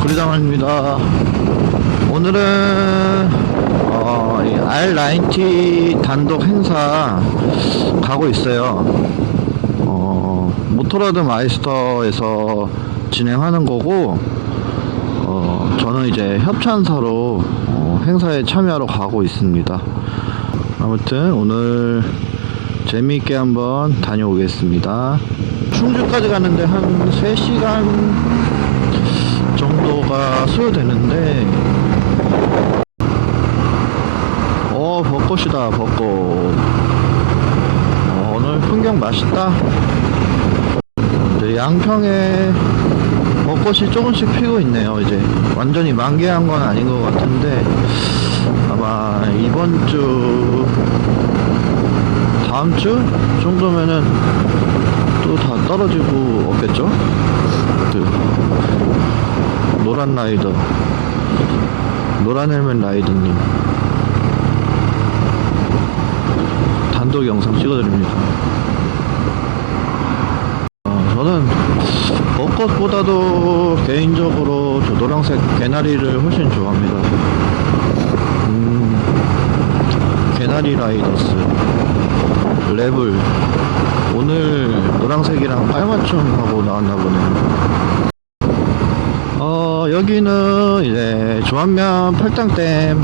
구리장입니다. 오늘은 어, 이 R90 단독 행사 가고 있어요. 어, 모토라드 마이스터에서 진행하는 거고 어, 저는 이제 협찬사로 어, 행사에 참여하러 가고 있습니다. 아무튼 오늘 재미있게 한번 다녀오겠습니다. 충주까지 가는데 한 3시간 정도가 소요되는데. 어 벚꽃이다 벚꽃. 어, 오늘 풍경 맛있다. 양평에 벚꽃이 조금씩 피고 있네요 이제. 완전히 만개한 건 아닌 것 같은데 아마 이번 주 다음 주 정도면은 또 다 떨어지고 없겠죠? 그 노란 라이더. 노란 헬멧 라이더님. 단독 영상 찍어드립니다. 어, 저는 벚꽃보다도 개인적으로 저 노란색 개나리를 훨씬 좋아합니다. 음, 개나리 라이더스 랩을 오늘 노란색이랑 깔맞춤 하고 나왔나 보네요. 어, 여기는 이제 조안면 팔당댐.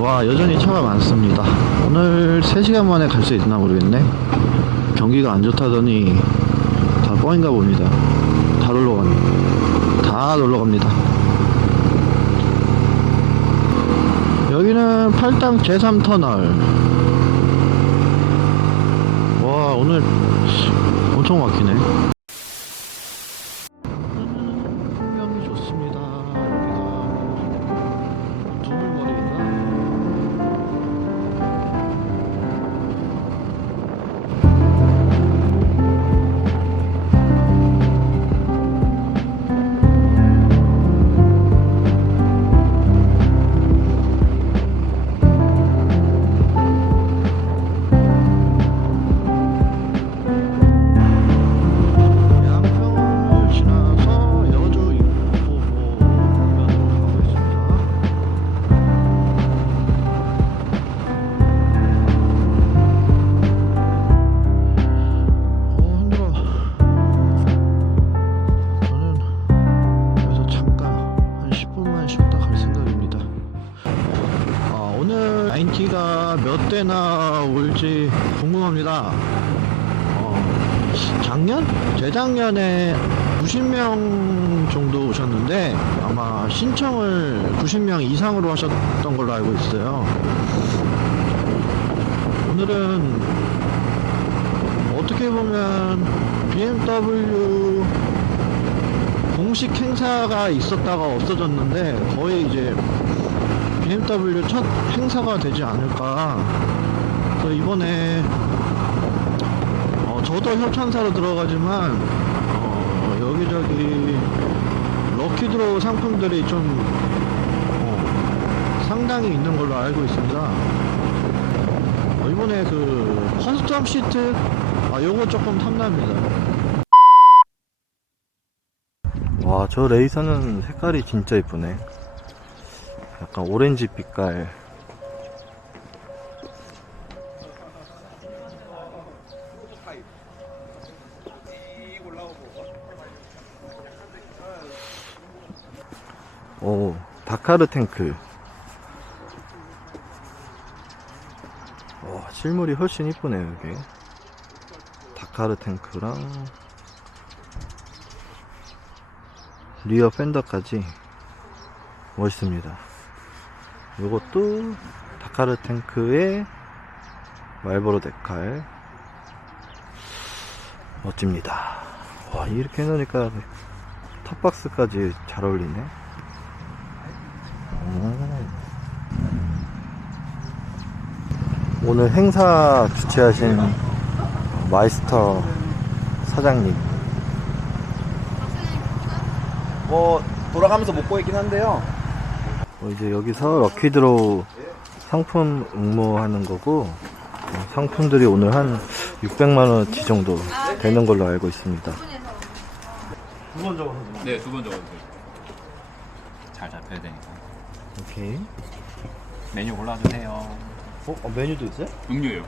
와, 여전히 차가 많습니다. 오늘 3시간 만에 갈 수 있나 모르겠네. 경기가 안 좋다더니 다 뻥인가 봅니다. 다 놀러 갑니다. 다 놀러 갑니다. 여기는 팔당 제3터널. 와, 오늘 엄청 막히네. 대나 올지 궁금합니다. 어, 작년? 재작년에 90명 정도 오셨는데 아마 신청을 90명 이상으로 하셨던 걸로 알고 있어요. 오늘은 어떻게 보면 BMW 공식 행사가 있었다가 없어졌는데 거의 이제 BMW 첫 행사가 되지 않을까. 그래서 이번에 어, 저도 협찬사로 들어가지만 어, 여기저기 럭키드로우 상품들이 좀 어, 상당히 있는 걸로 알고 있습니다. 어, 이번에 그 커스텀 시트 아 요거 조금 탐납니다. 와, 저 레이서는 색깔이 진짜 이쁘네. 약간 오렌지 빛깔. 오, 다카르 탱크. 와, 실물이 훨씬 이쁘네요, 여기. 다카르 탱크랑 리어 팬더까지 멋있습니다. 요것도 다카르 탱크의 말보로 데칼 멋집니다. 와 이렇게 해놓으니까 탑박스까지 잘 어울리네. 오. 오늘 행사 주최하신 마이스터 사장님 뭐 돌아가면서 못 보이긴 한데요. 어, 이제 여기서 럭키드로우 상품 응모하는 거고 어, 상품들이 오늘 한 600만원어치 정도 되는 걸로 알고 있습니다 두 번 적어서 네, 두 번 적어주세요. 잘 잡혀야 되니까. 오케이. 메뉴 골라주세요. 어, 어, 메뉴도 있어요? 음료요.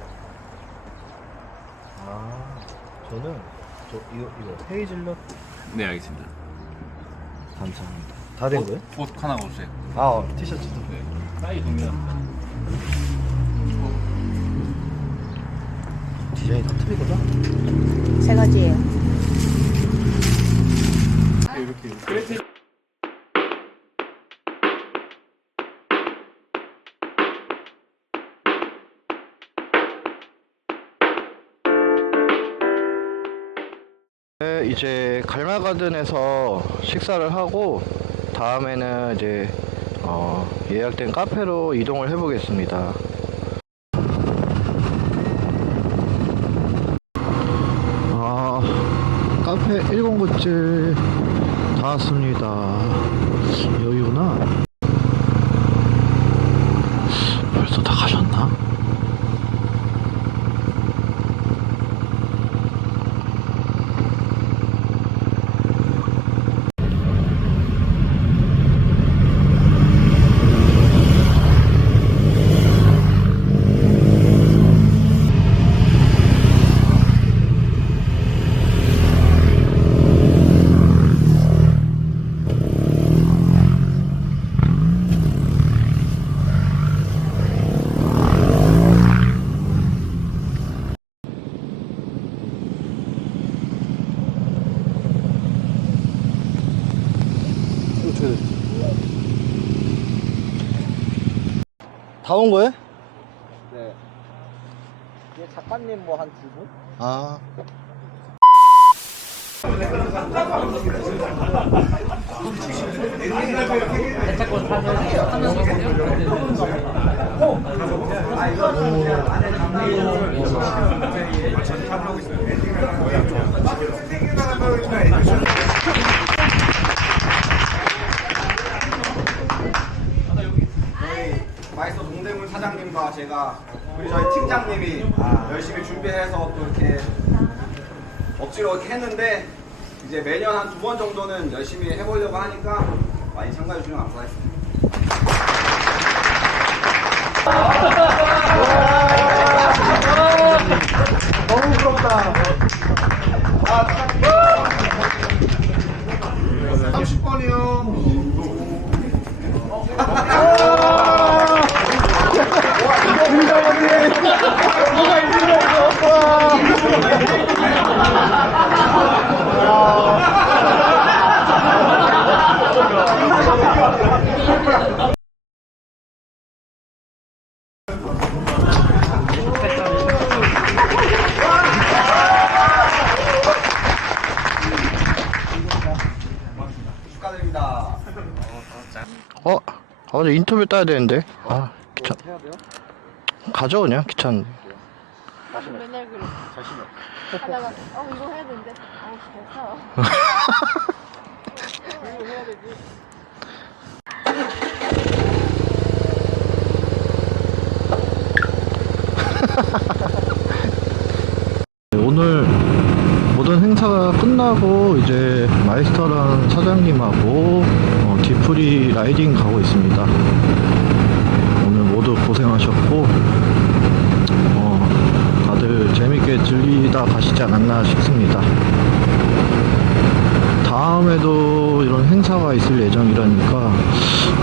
아, 저는 저 이거 이거 헤이즐넛 네, 알겠습니다. 감사합니다. 다 된 거예요? 옷 하나 주세요. 아, 어, 티셔츠도. 네. 사이 동일합니다. 디자인이 다 틀리거든. 세 가지예요. 네, 이제 갈마가든에서 식사를 하고 다음에는 이제 어, 예약된 카페로 이동을 해보겠습니다. 아, 카페 109째 다 왔습니다. 여기구나. 벌써 다 가셨나? 이거 줘야 돼. 다 온 거예요? 네. 이게 작가님 뭐 한 두 분? 아. 마 제가 우리 저희 팀장님이 열심히 준비해서 또 이렇게 억지로 이렇게 했는데 이제 매년 한 두 번 정도는 열심히 해보려고 하니까 많이 참가해 주시면 감사하겠습니다. 너무 부럽다. 아, 30번이요. 축하드립니다. 어? 아, 근데 인터뷰 따야 되는데. 아, 귀찮. 해야 돼요? 가져 그냥 귀찮은데. 맨날 그래. 하다가 어 이거 해야 되는데 오늘 모든 행사가 끝나고 이제 마이스터랑 사장님하고 어, 디프리 라이딩 가고 있습니다. 고생하셨고 어, 다들 재밌게 즐기다 가시지 않았나 싶습니다. 다음에도 이런 행사가 있을 예정이라니까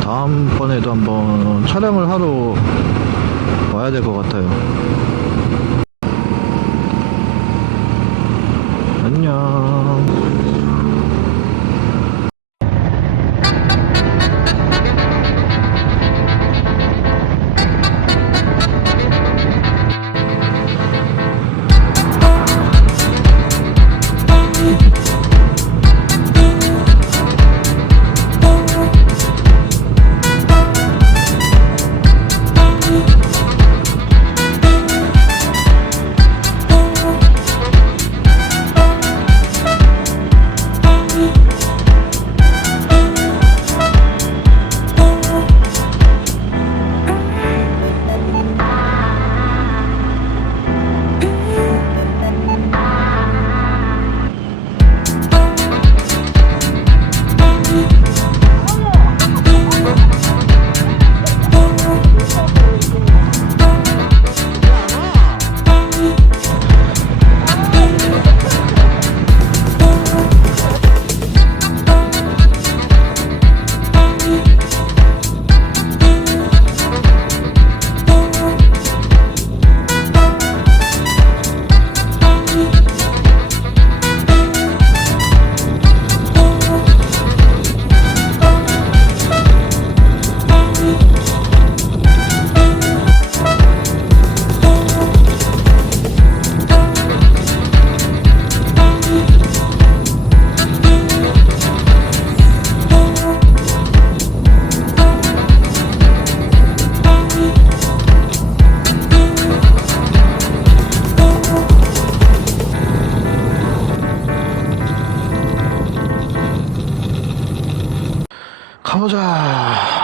다음번에도 한번 촬영을 하러 와야 될 것 같아요. 안녕. 보자.